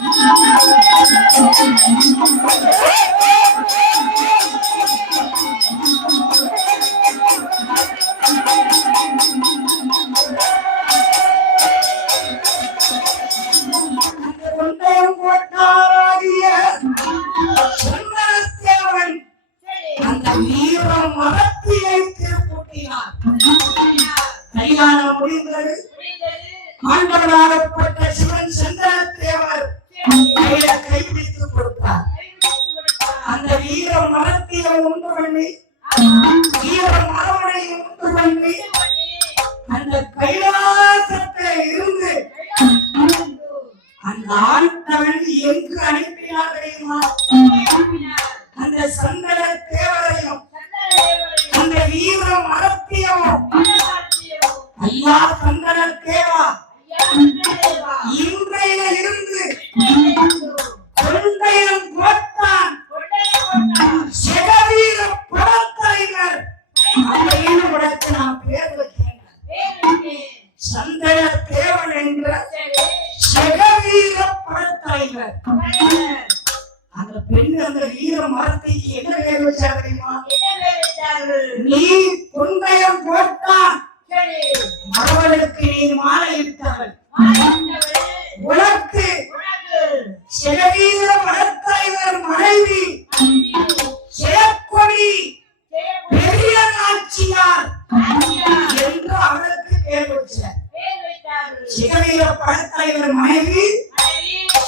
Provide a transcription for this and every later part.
அந்த வீர மரத்தியை திருப்பூட்டினார். கல்யாணம் முடிந்தது. ஆண்டவராகப்பட்ட சிவன் சந்தனத்தேவர் கைப்பிடித்து கொடுத்தார். அந்த வீர மரத்தியை உண்டு பண்ணி வீர மரவனை உண்டு பண்ணி அந்த கைலாசத்தை இருந்து அந்த ஆண்டவன் எங்கு அனுப்பினார் தெரியுமா? அந்த சந்தன தேவரையும் அந்த வீர மரத்தையும் ஐயா சந்தன தேவா இன்றையில இருந்து கொண்டையம் கோட்டான் சிவவீர படத்தலைவர் அந்த ஈடுபடத்தை நான் பேர் வைக்கிறேன். சந்தன தேவன் என்ற சிவவீர படத்தலைவர். அந்த பெண் அந்த வீர மரத்தைக்கு என்ன பேர் வச்சார் தெரியுமா? நீ கொண்டையம் போட்டான் மரவனுக்கு நீ மாலையிட்டவள், உனக்கு சிவவீர படத்தலைவர் மனைவி சேக்கொடி பெரிய நாச்சியார் என்று அவளுக்கு பேர் வச்சார். சிவவீர படத்தலைவர் மனைவி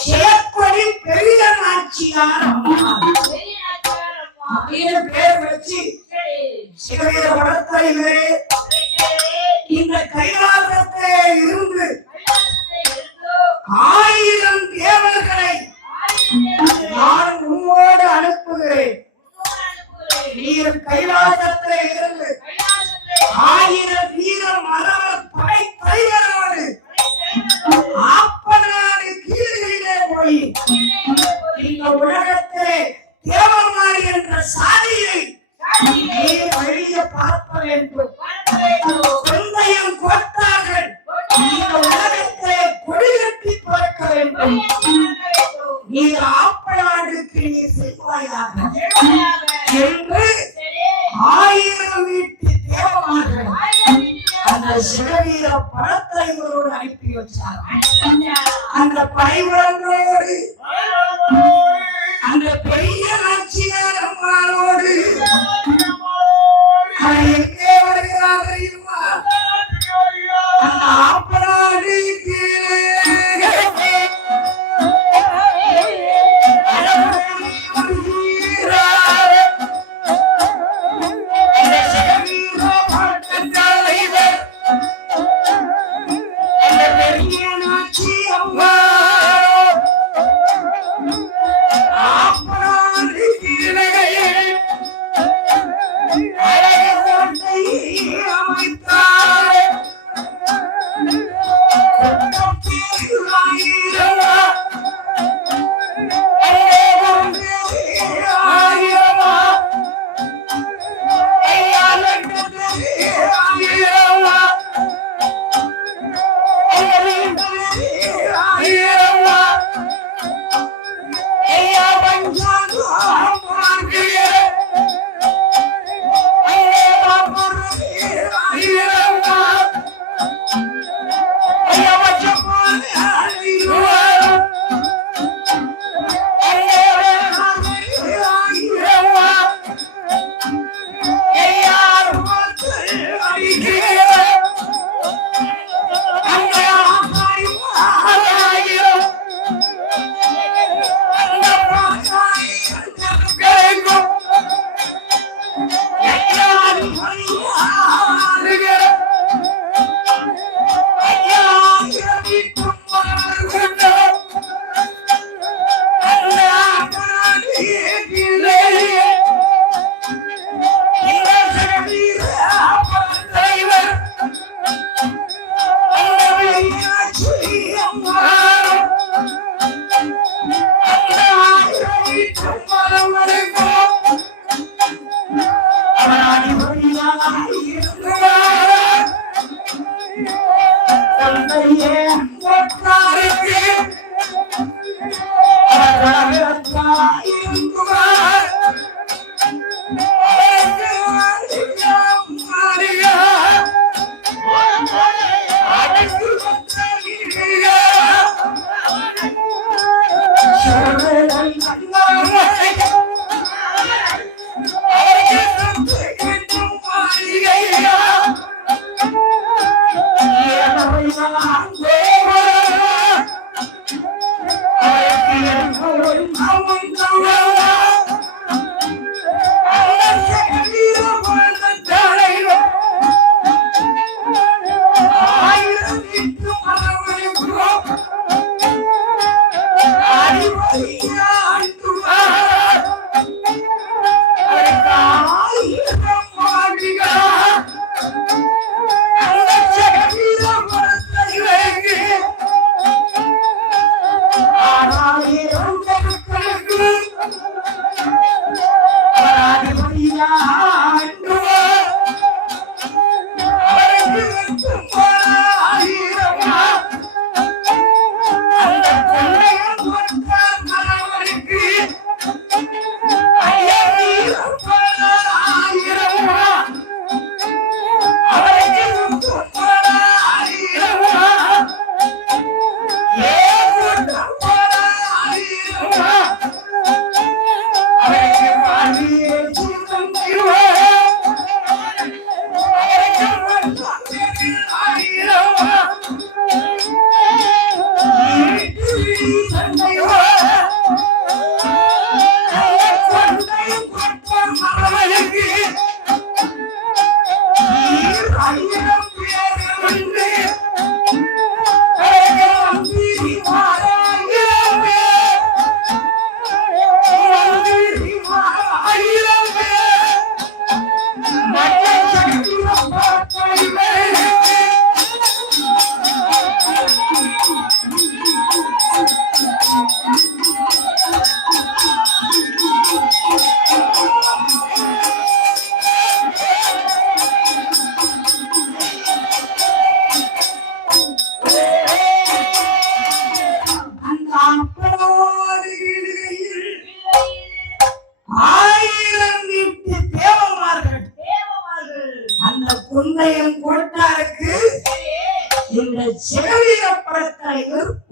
சேக்கொடி பெரிய நாச்சியார் அப்படின்னு பேர் வச்சு சிவவீர படத்தலைவரே இந்த கைலாசத்தை இருந்து 1000 தேவர்களை நான் உன்னோடு அனுப்புகிறேன். நீர் கைலாசத்தை இருந்து 1000 வீர மரவர் படை தலைவரோடு ஆப்பநாடு கீழிலே போய் இந்த உலகத்திலே தேவமாரி என்ற சாதியை வழிய பார்க்க வேண்டும். கொண்டையம் கோட்டார்கள் இந்த உலகத்திலே கொடிகட்டி பார்க்க வேண்டும். நீ ஆப்பநாடுக்கு நீ செல்வாயாக என்று 1000 வீட்டு தேவமார்கள் அந்த சிவவீர படத்தலைவரோடு அனுப்பி வச்சார். அந்த படைவளங்களோடு அந்த பெரிய நாச்சியார் அம்மாவோடு எங்கே வருகிறார் தெரியுமா? அந்த ஆப்பநாடு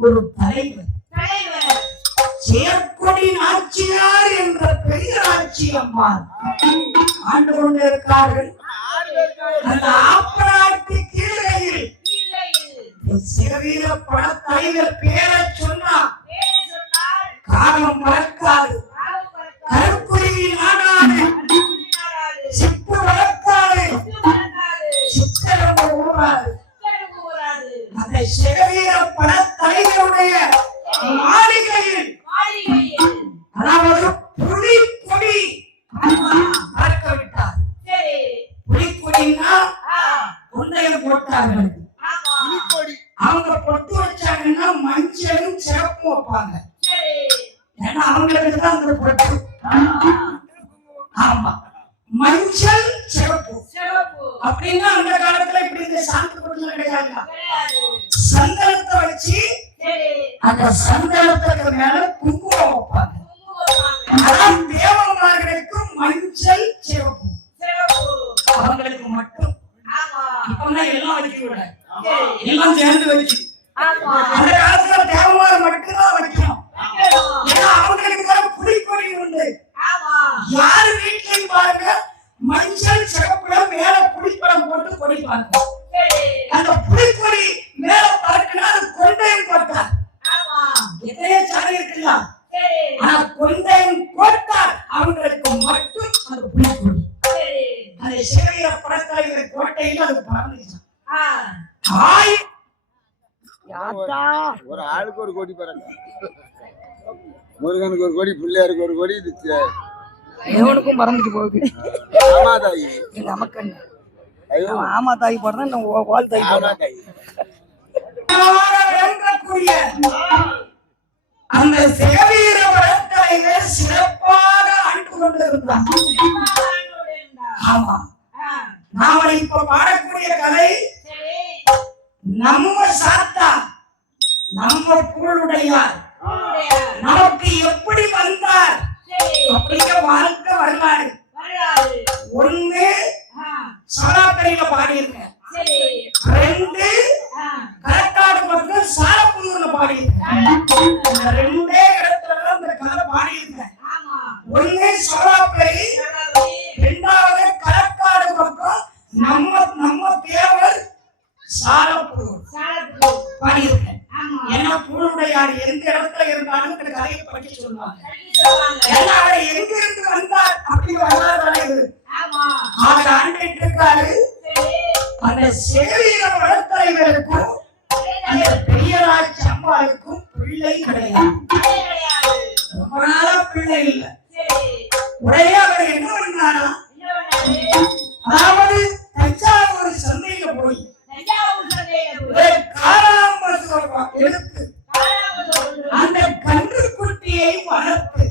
ஒரு தலைவர் செயற்கொடி நாச்சியார் என்ற பெரிய ஆட்சியம்மாள் ஆண்டு கொண்டிருக்கார்கள். அந்த ஆப்பநாட்டு கீழையில் சிறவீர பட தலைவர் பேரை சொன்னார் காலம் மறக்காது. கருக்குருவி நாடாது சிப்பு வளர்க்காது சித்தரவு ஊராது. அந்த சிறவீர பட தலைவருடைய மாளிகையில் அதாவது புலிக்கொடி பறக்க விட்டார். புலிக்கொடினா கொண்டையில் போட்டார்கள். அவங்க பொட்டு வச்சாங்கன்னா மஞ்சளும் சிறப்பும் வைப்பாங்க. ஏன்னா அவங்களுக்கு தான் அந்த பொட்டு. ஆமா, மஞ்சள் சிறப்பு அப்படின்னா அந்த காலத்துல இப்படி இந்த சாந்து பொட்டு கிடையாது. சந்தனத்தை வச்சு அந்த சந்தனத்துக்கு மேல குங்குமம் வைப்பாங்க. அதான் தேவமார்களுக்கு மஞ்சள் சிறப்பு அவங்களுக்கு மட்டும். இப்பதான் எல்லாம் வைக்க விட எல்லாம் சேர்ந்து வச்சு அந்த காலத்துல தேவமாறு மட்டும்தான் வைக்கணும். ஏன்னா அவங்களுக்கு வர புலிக்கொடி உண்டு. யாரு வீட்லயும் பாருங்க மஞ்சள் சிறப்புல மேல புலிப்படம் போட்டு கொடிப்பாங்க. அந்த புலிக்கொடி மேல பறக்குன்னா அது கொண்டையும் போட்டார். எத்தனையோ சாலை இருக்கலாம். ஆனா கொண்டையும் போட்டார் அவங்களுக்கு மட்டும் அது புலிக்கொடி. அந்த சிறைய படத்தாளிகள் கோட்டையில் அது பறந்துச்சு. ஒரு ஆளுக்கு ஒரு கோடி பாருங்க. முருகனுக்கு ஒரு கோடி, பிள்ளையாருக்கு ஒரு கோடி, தேவனுக்கும் பறந்துட்டு போகுது. ஆமா தாயி, நமக்கு ஆமா தாய் போடுறேன் வாழ் தாய் போடுறேன். அந்த சிவவீர படத்தாளிகளை சிறப்பாக ஆண்டு கொண்டிருந்தார். ஆமா, நாம இப்ப பாடக்கூடிய கதை நம்ம சாத்தா நம்ம புகழுடையார் நமக்கு எப்படி வந்தார் இங்க வாழ்க்கை வரலாறு ஒண்ணு சோழாக்கரையில பாடியிருக்கேன், ரெண்டு களக்காடு பக்கம் சாலப்புதூர்ல பாடியிருக்கேன். இந்த ரெண்டே இடத்துல இந்த கதை பாடியிருக்கேன். ஒண்ணு சோழாக்கரை, ரெண்டாவது களக்காடு பக்கம் நம்ம தேவர் சாலப்புதூர் பாடியிருக்கேன். ஏன்னா பூனுடையார் எந்த இடத்துல இருந்தாலும் இந்த கதையை பற்றி சொல்லுவாங்க. ஏன்னா அவர் எங்க இருந்து வந்தார் அப்படி வரலாறு அவர் ஆண்டிட்டு இருக்காரு. அந்த சேவீர வளத்தலைவருக்கும் அந்த பெரியராஜ் அம்மாவுக்கும் பிள்ளை கிடையாது. ரொம்ப நாளா பிள்ளை இல்லை. உடனே அவர் என்ன பண்ணாரா, அதாவது தஞ்சாவூர் சந்தையில போய் எடுத்து அந்த கன்று குட்டியை வளர்த்து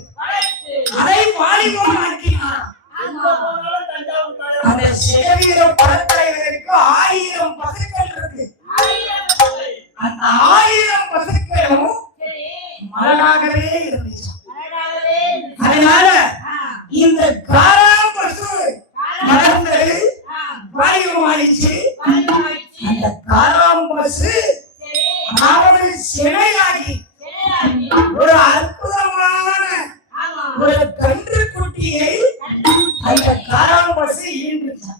அதை வாலிபமாக்கினார். அந்த சேவீர படத்தலைவருக்கு 1000 பசுக்கள் இருக்கு. அந்த 1000 பசுக்களும் மலனாகவே இருந்துச்சு. அதனால இந்த காராம் பசு வளர்ந்து வாலிபமாயிடுச்சு. அந்த காராம் பசு அதாவது சிலையாகி ஒரு அற்புதமான ஒரு கன்று குட்டியை அந்த காராம் பசு ஈண்டுச்சான்.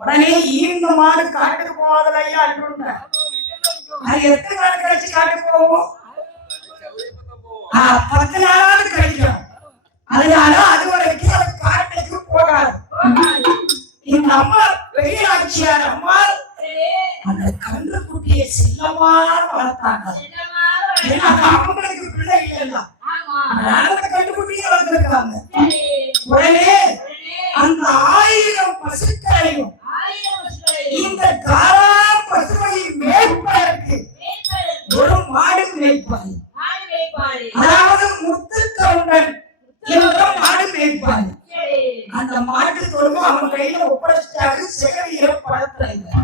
உடனே ஈந்த மாடு காட்டுக்கு போவதில்லையா அன்புங்க. அது எத்தனை நாள் கழிச்சு காட்டுக்கு போவோம்? 10 நாளாவது கழிக்கும். அதனால அது வரைக்கும் அது காட்டுக்கு போகாது. இந்த அம்மா பெரியாட்சியார் அம்மா அந்த கன்று குட்டியை செல்லமா வளர்த்தாங்க. ஏன்னா அவங்களுக்கு பிள்ளை இல்லைன்னா அந்த கன்று குட்டியை வளர்த்திருக்காங்க. உடனே அந்த 1000 பசுக்களையும் இந்த காரா பசுவை மேய்ப்பதற்கு ஒரு மாடு மேய்ப்பாரு, அதாவது முத்துக்கவுண்டன் என்ற மாடு மேய்ப்பாரு. அந்த மாட்டு தொழுவு அவன் கையில ஒப்படைச்சிட்டாரு சேவீர படத்தலைவர்.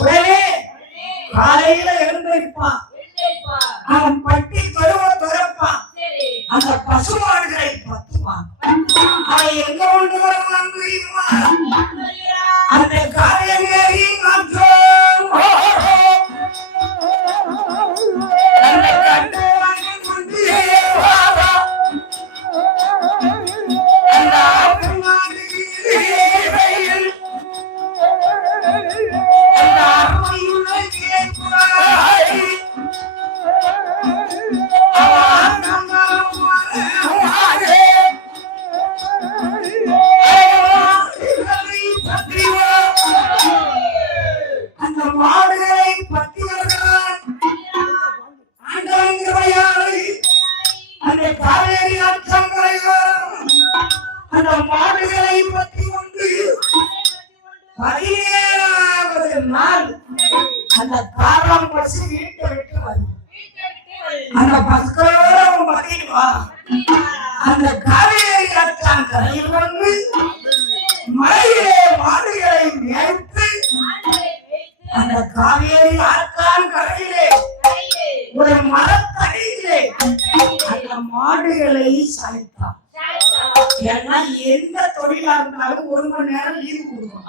உடனே காலையில எழுந்திருப்பான், அவன் பட்டி தொழுவ துறப்பான், அந்த பசுமாடுகளை பத்துவான். அவன் எங்க கொண்டு வருவான் தெரியுமா? அந்த காலையேறி அந்த கண்டு கொண்டு அந்த மாடுகளை பற்றி வருகிறான். அந்த காவேரி ஆற்றங்கரை அந்த மாடுகளை பற்றி கொண்டு 17வது நாள் அந்த காராம் பசு வீட்டை விட்டு வரும். அந்த பசுக்களோட பதிவா அந்த காவேரி ஆற்றங்கரையில் வந்து மலையிலே மாடுகளை மேய்த்து அந்த காவேரி ஆற்றங்கரையிலே ஒரு மரத்தடியிலே அந்த மாடுகளை சாய்த்தான். ஏன்னா எந்த தொழிலா இருந்தாலும் 1 மணி நேரம் லீவு கொடுக்கணும்.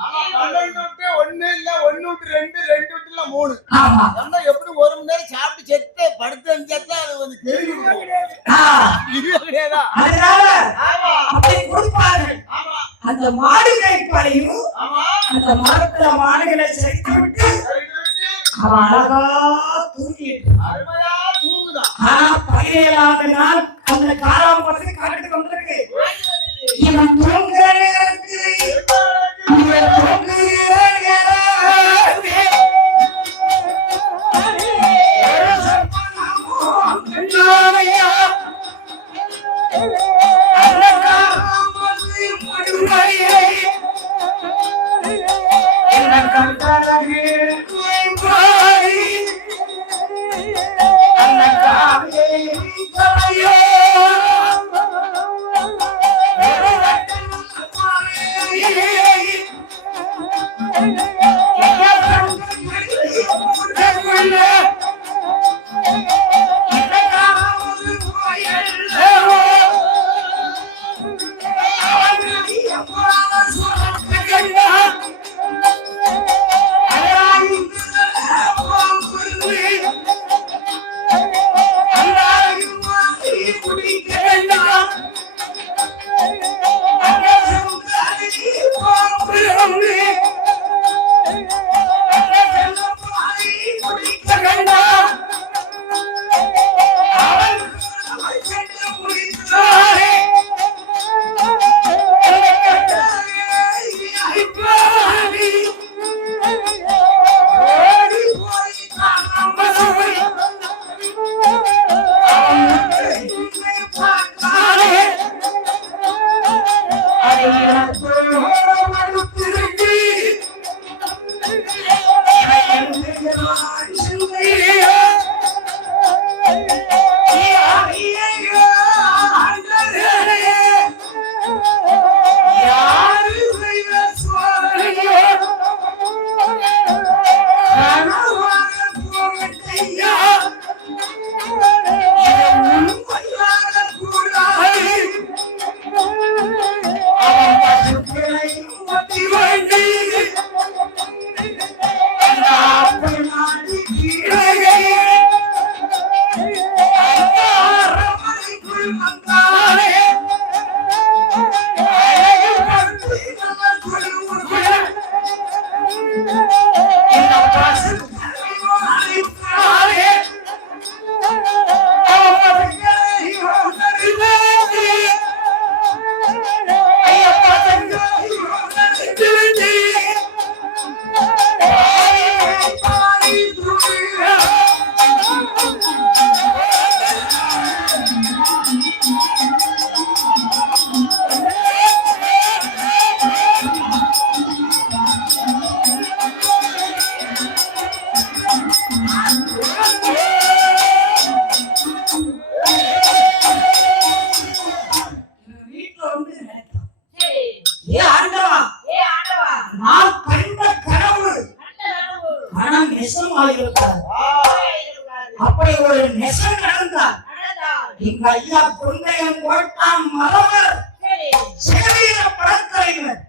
ஒண்ணு இல்ல 1 விட்டு 2, 2 விட்டு இல்ல 3. ஆமா, எப்படி 1 மணி நேரம் சாப்பிட்டு செத்து படுத்து செத்தா அது வந்து அதனால அப்படி கொடுப்பார்கள். அந்த மாடு கைப்பாரையும் அந்த மரத்துல மாடுகளை சேர்த்து விட்டு அவன் அழகா தூங்கிட்டு 17வது நாள் அந்த காராம் பசு காட்டுக்கு வந்திருக்கு. இவன் தூங்குற நேரத்தில் இவன் தூங்குகிற ஆகியிருக்கிறார். அப்படி ஒரு நெசம் நடந்தார். எங்க ஐயா குந்தையன் கோட்டான் மரவர் சேவையில படத்தலைவர்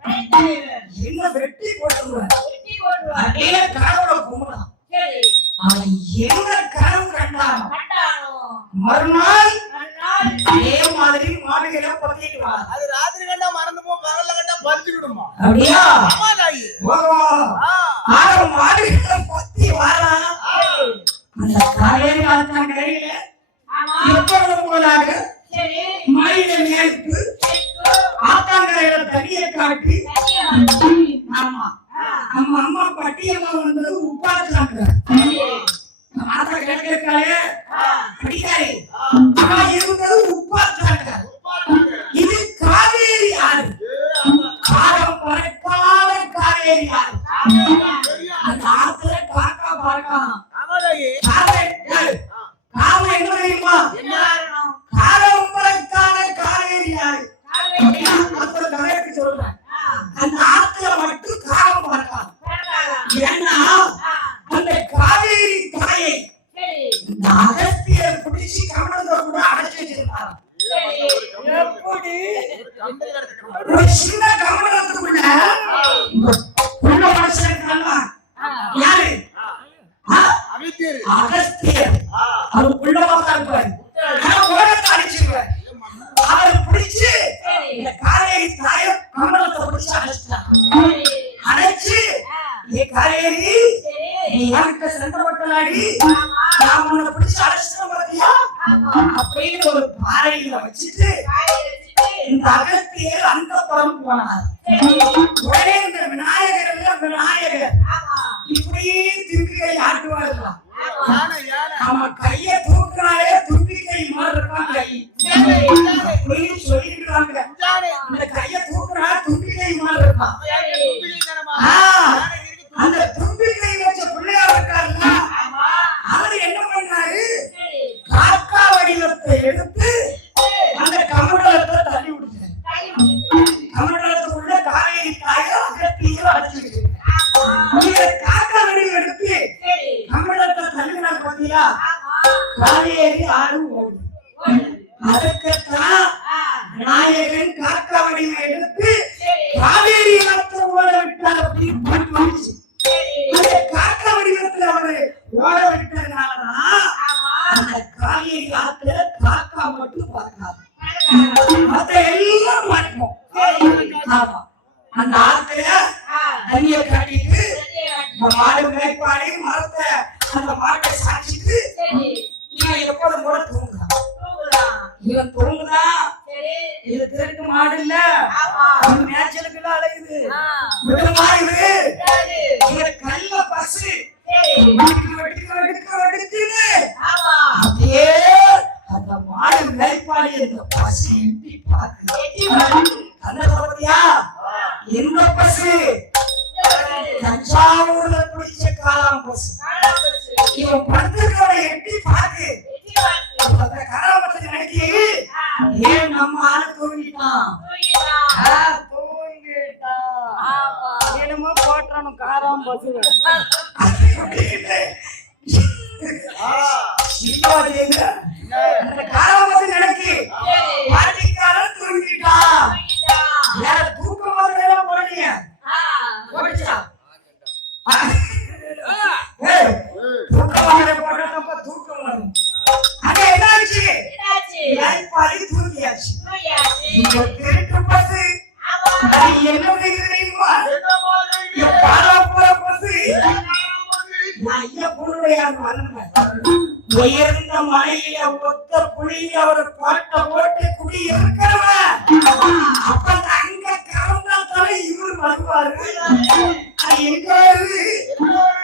என்ன வெட்டி போட்டுருவார். அதே கடவுளை கும்பிடான். அவன் என்ன கனவு கண்டான் மறுநாள் அதே மாதிரி மாடுகளை பத்திட்டு வா. அது ராத்திரி கண்டா மறந்து போ, பகல்ல கண்டா பறிச்சுடுமா? அப்படியா? ஆமா தாயி. ஆறு மாடுகளை பத்தி வாரா. அந்த காலையில ஆத்தாங்கரையில எப்பொழுது போனாங்க மயில நேர்த்து ஆத்தாங்கரையில தண்ணியை காட்டி ஆமா நம்ம அம்மா பட்டியம்மா வந்தது உப்பாச்சாங்க. ஆத்தா கேட்கிறாளே அடிக்காரி அம்மா இருந்தது உப்பாச்சாங்க. இது காவேரி ஆறு, காரம் பறக்காத காவேரி ஆறு. அந்த ஆத்துல காக்கா பறக்கலாம். காரணம் என்ன தெரியுமா? காரம் பறக்காத காவேரி ஆறு. சொல்றேன் அந்த ஆத்துல மட்டும் காரம் பறக்கலாம். ஏன்னா அந்த காவேரி தாயை இந்த அகஸ்தியர் பிடிச்சி கமலத்தை கூட அடைச்சு வச்சிருந்தாங்க. எப்படி ஒரு சின்ன கமலத்துக்குள்ள உள்ள மனுஷன் இருக்காங்களா? யாரு? அகஸ்தியர். அவர் உள்ளவா தான் இருப்பாரு. உலகத்தை அடிச்சிருவார். அவர் பிடிச்சு இந்த காவேரி தாயை கமலத்தை பிடிச்சு அடைச்சிட்டாங்க. அடைச்சு காவேரி நீ யார்கிட்ட சண்டை நான் உன்னை பிடிச்சு அடைச்சிட்டோம் பார்த்தியா அப்படின்னு ஒரு பாறையில வச்சுட்டு இந்த அகஸ்தியர் அந்த புறம் போனார். உடனே இந்த விநாயகர் இப்படியே தும்பிக்கை ஆட்டுவார்களாம். நம்ம கைய தூக்கினாலே தும்பிக்கை மாதிரி இருக்கான் கை அப்படின்னு சொல்லிடுறாங்க. இந்த கைய தூக்கினா தும்பிக்கை மாதிரி இருக்கான். அந்த தும்பிக்கை வச்ச பிள்ளையார் இருக்காருல்ல, அவரு என்ன பண்ணாரு? காக்கா வடிவத்தை எடுத்து அந்த கமண்டலத்தை தள்ளி விடுத்தாரு. கமண்டலத்துக்குள்ள காவேரி தாயோ அகத்தியோ அடிச்சுட்டு காக்கா வடிவம் எடுத்து கமண்டலத்தை தள்ளினார் பாத்தீங்களா? காவேரி ஆறு ஓடு. அதுக்குத்தான் நாயகன் காக்கா வடிவம் எடுத்து காவேரி ஆற்ற ஓட விட்டார் அப்படின்னு பாட்டு வந்துச்சு. காக்கா வடிவத்தில் அவரு ஓட விட்டதுனாலதான் அந்த காவேரி ஆத்துல காக்கா மட்டும் பார்க்காது, மத்த எல்லாம் மாட்டோம். ஆமா அந்த ஆத்துல தண்ணிய காட்டிட்டு மாடு மேற்பாடி மரத்தை அந்த மாட்டை சாட்சிட்டு இவன் எப்போதும் கூட தூங்குறான். இவன் தூங்குதான். இது திருட்டு மாடு இல்ல, மேய்ச்சலுக்கு அழைக்குது. இவன் கல்ல பசு அப்படியே அந்த மாடு மேய்ப்பாடி இந்த பசு எட்டி பார்த்து அந்த பத்தியா எந்த பசு? தஞ்சாவூர்ல பிடிச்ச காளான் பசு. இவன் படுத்துக்கிறவனை எட்டி பார்த்து காராமத்தை நினைக்கி ஏன் நம்ம ஆளு தூங்கிட்டான் என்னமோ போட்டானும் காராம் பசு காராமத்தை நினைக்கி பாட்டிக்காரன் தூங்கிட்டான். வேற தூக்கம் வரலாம் போறீங்க போடுச்சா? தூக்கம் வர போட்டா தூக்கம் வரும். அங்க என்னாச்சு? பாடி தூங்கியாச்சு. திருட்டு பசு என்ன தெரியுமா? பாலாப்புற பசு உயர்ந்த மலையில ஒத்த புள்ளியில அவர் பாட்டை போட்டு குடி இருக்கிறவன் அப்ப அங்க கலந்தா தலை இவர் வருவாரு. அது எங்க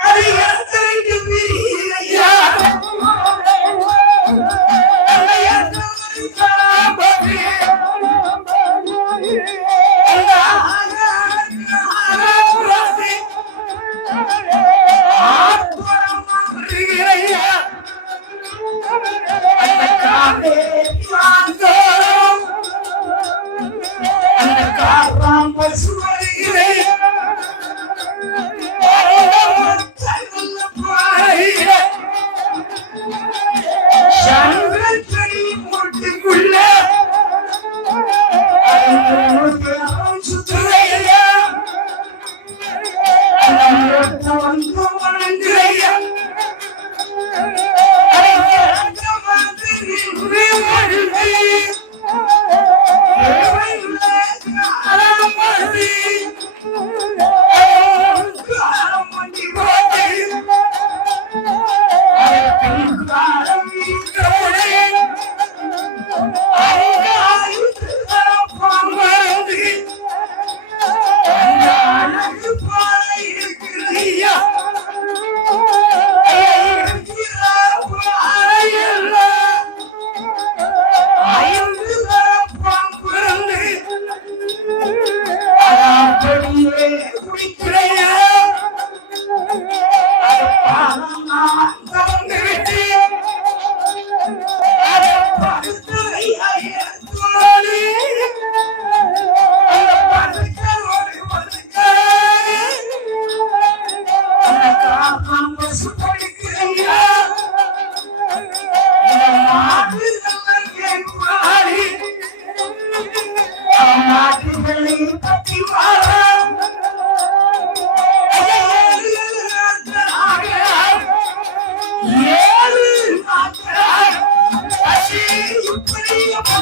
அது இடத்திற்கு பிரியா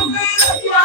உங்க இலக்கியா